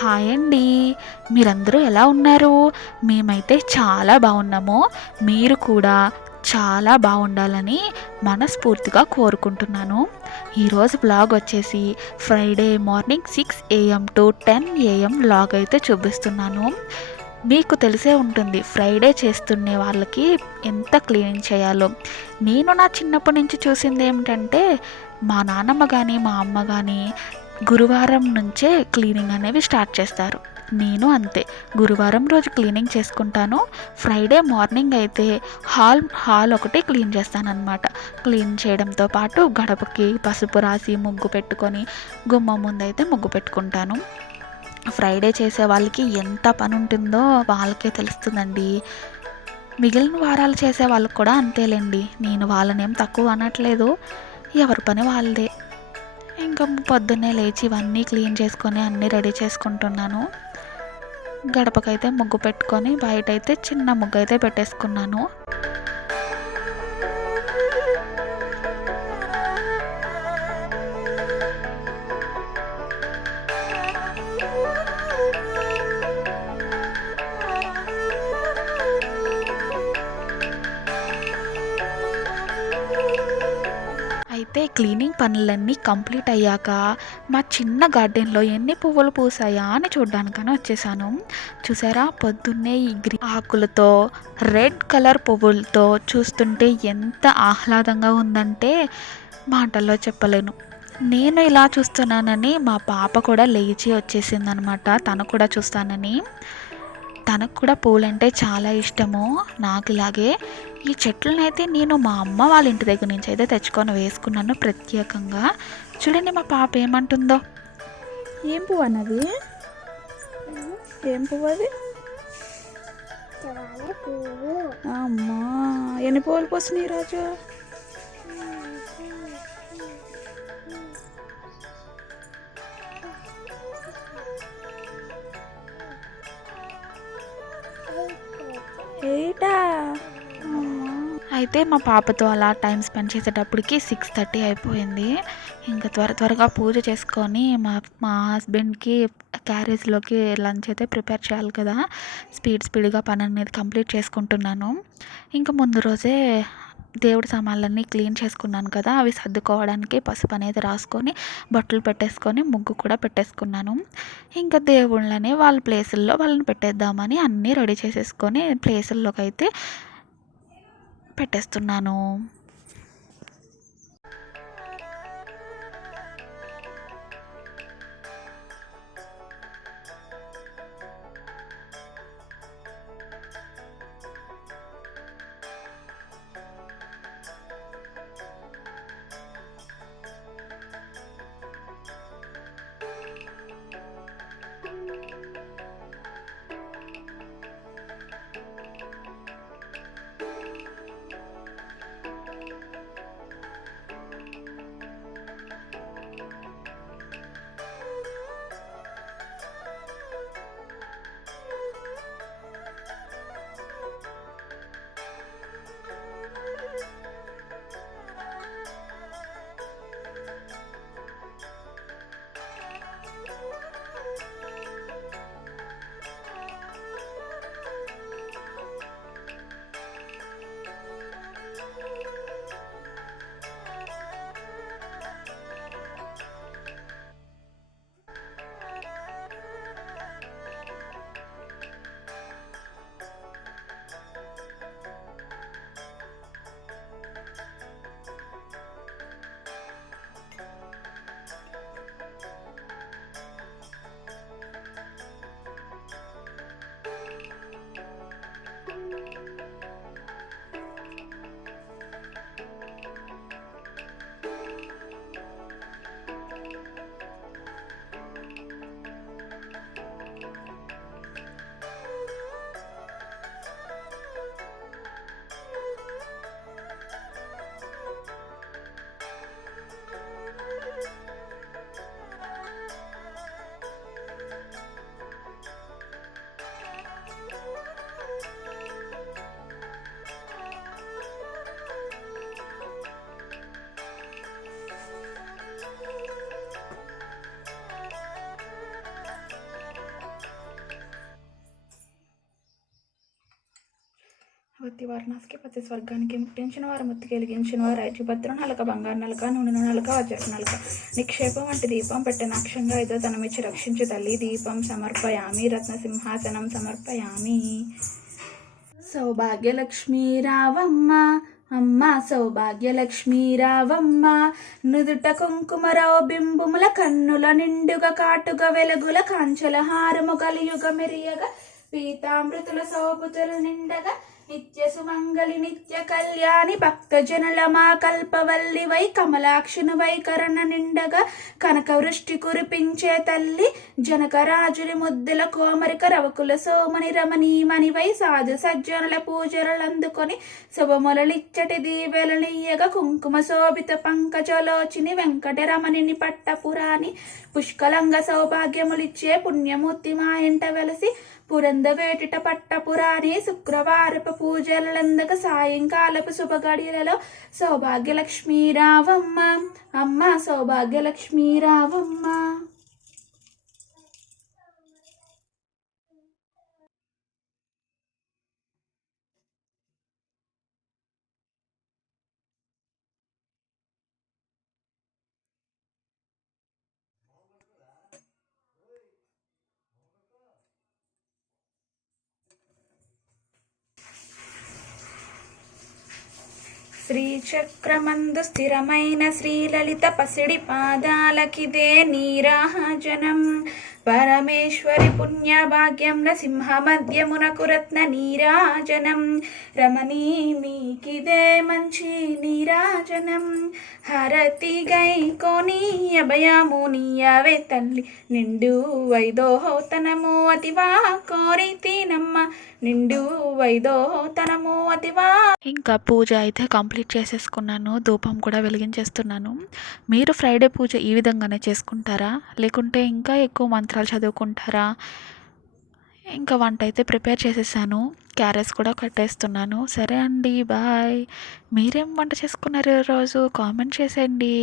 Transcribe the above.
Hi అండి. మీరందరూ ఎలా ఉన్నారు? మేమైతే చాలా బాగున్నాము. మీరు కూడా చాలా బాగుండాలని మనస్ఫూర్తిగా కోరుకుంటున్నాను. ఈరోజు బ్లాగ్ వచ్చేసి Friday morning 6 AM to 10 AM vlog అయితే చూపిస్తున్నాను. మీకు తెలిసే ఉంటుంది ఫ్రైడే చేస్తున్నే వాళ్ళకి ఎంత క్లీనింగ్ చేయాలో. నేను నా చిన్నప్పటి నుంచి చూసింది ఏమిటంటే మా నాన్నమ్మ కానీ మా అమ్మ కానీ గురువారం నుంచే క్లీనింగ్ అనేవి స్టార్ట్ చేస్తారు. నేను అంతే, గురువారం రోజు క్లీనింగ్ చేసుకుంటాను. ఫ్రైడే మార్నింగ్ అయితే హాల్ ఒకటి క్లీన్ చేస్తానన్నమాట. క్లీన్ చేయడంతో పాటు గడపకి పసుపు రాసి ముగ్గు పెట్టుకొని గుమ్మం ముందైతే ముగ్గు పెట్టుకుంటాను. ఫ్రైడే చేసే వాళ్ళకి ఎంత పని ఉంటుందో వాళ్ళకే తెలుస్తుందండి. మిగిలిన వారాలు చేసే వాళ్ళకి కూడా అంతేలేండి. నేను వాళ్ళనేం తక్కువ అనట్లేదు, ఎవరి పని వాళ్ళదే. ఇంకా పొద్దున్నే లేచి ఇవన్నీ క్లీన్ చేసుకొని అన్నీ రెడీ చేసుకుంటున్నాను. గడపకైతే ముగ్గు పెట్టుకొని బయటైతే చిన్న ముగ్గు అయితే పెట్టేసుకున్నాను. అయితే క్లీనింగ్ పనులన్నీ కంప్లీట్ అయ్యాక మా చిన్న గార్డెన్లో ఎన్ని పువ్వులు పూసాయా అని చూడ్డానికని వచ్చేసాను. చూసారా, పొద్దున్నే ఈ గ్రీన్ ఆకులతో రెడ్ కలర్ పువ్వులతో చూస్తుంటే ఎంత ఆహ్లాదంగా ఉందంటే మాటల్లో చెప్పలేను. నేను ఇలా చూస్తున్నానని మా పాప కూడా లేచి వచ్చేసిందనమాట, తను కూడా చూస్తానని. తనకు కూడా పూలంటే చాలా ఇష్టము నాకు ఇలాగే. ఈ చెట్లనైతే నేను మా అమ్మ వాళ్ళ ఇంటి దగ్గర నుంచి అయితే తెచ్చుకొని వేసుకున్నాను ప్రత్యేకంగా. చూడండి మా పాప ఏమంటుందో. ఏం పువ్వు అన్నది? ఏం పువ్వు అది? అమ్మా, ఎన్ని పువ్వులు పోసినాయి ఈరోజు? ఏటా? అయితే మా పాపతో అలా టైం స్పెండ్ చేసేటప్పటికి 6:30 అయిపోయింది. ఇంకా త్వరగా పూజ చేసుకొని మా హస్బెండ్కి క్యారేజ్లోకి లంచ్ అయితే ప్రిపేర్ చేయాలి కదా. స్పీడ్గా పని అనేది కంప్లీట్ చేసుకుంటున్నాను. ఇంకా ముందు రోజే దేవుడి సామాన్లన్నీ క్లీన్ చేసుకున్నాను కదా, అవి సర్దుకోవడానికి పసుపు అనేది రాసుకొని బట్టలు పెట్టేసుకొని ముగ్గు కూడా పెట్టేసుకున్నాను. ఇంకా దేవుళ్ళని వాళ్ళ ప్లేసుల్లో వాళ్ళని పెట్టేద్దామని అన్నీ రెడీ చేసేసుకొని ప్లేసుల్లోకి అయితే పెట్టేస్తున్నాను. పత్తి వారణాసికి పత్తి స్వర్గానికి ముట్టించిన వారు ముత్తికి వెలిగించిన వారు ఐచుభద్రం నలక బంగారు నలక నూనె నలక వజ్రపు నలక నిక్షేపం వంటి దీపం పెట్టిన అక్షంగా ఏదో తనమిచ్చి రక్షించు తల్లి దీపం సమర్పయామి రత్న సింహాసనం సమర్పయామి. సౌభాగ్యలక్ష్మీ రావమ్మ అమ్మ సౌభాగ్యలక్ష్మీ రావమ్మ నుదుట కుంకుమరావు బింబుముల కన్నుల నిండుగా కాటుగా వెలుగుల కాంచల హారము కలియుగ మెరియగా పీతామృతుల శోభుతులు నిండగా నిత్య సుమంగళి నిత్య కళ్యాణి భక్తజనుల మా కల్పవల్లి వై కమలాక్షుని వై కరణ నిండగా కనక వృష్టి కురిపించే తల్లి జనకరాజుని ముద్దుల కోమరిక రవకుల సోమని రమణీమణి వై సాధు సజ్జనుల పూజలు అందుకొని శుభములలిచ్చటి దీవెలనీయగా కుంకుమ శోభిత పంకజలోచిని వెంకటరమణిని పట్టపురాణి పుష్కలంగ సౌభాగ్యములిచ్చే పుణ్యమూర్తి మా ఇంట వెలసి పురందవేటిట పట్టపురాణి శుక్రవారపు పూజలందక సాయంకాలపు శుభగడియలలో సౌభాగ్యలక్ష్మీ రావమ్మ అమ్మ సౌభాగ్యలక్ష్మీ రావమ్మ. శ్రీచక్రమందు స్థిరమైన శ్రీలలిత పసిడి పాదాలకిదే నీరాజనం పరమేశ్వరి పుణ్యభాగ్యం సింహ మధ్యమునకు రత్న నీరాజనం రమణీ మీకిదే మంచి నీరాజనం హరతి గై కోని అభయము నీయవే తల్లి నిండు వైదోహోతనము అతివా కోరితీనమ్మ నిండు వైదోహోతనము అతివా. ఇంకా పూజ అయితే కంప్లీట్ చేసేసుకున్నాను, ధూపం కూడా వెలిగించేస్తున్నాను. మీరు ఫ్రైడే పూజ ఈ విధంగానే చేసుకుంటారా, లేకుంటే ఇంకా ఎక్కువ మంత్రాలు చదువుకుంటారా? ఇంకా వంట అయితే ప్రిపేర్ చేసేసాను, క్యారెట్స్ కూడా కట్టేస్తున్నాను. సరే అండి, బాయ్. మీరేం వంట చేసుకున్నారు ఈరోజు? కామెంట్ చేసేయండి.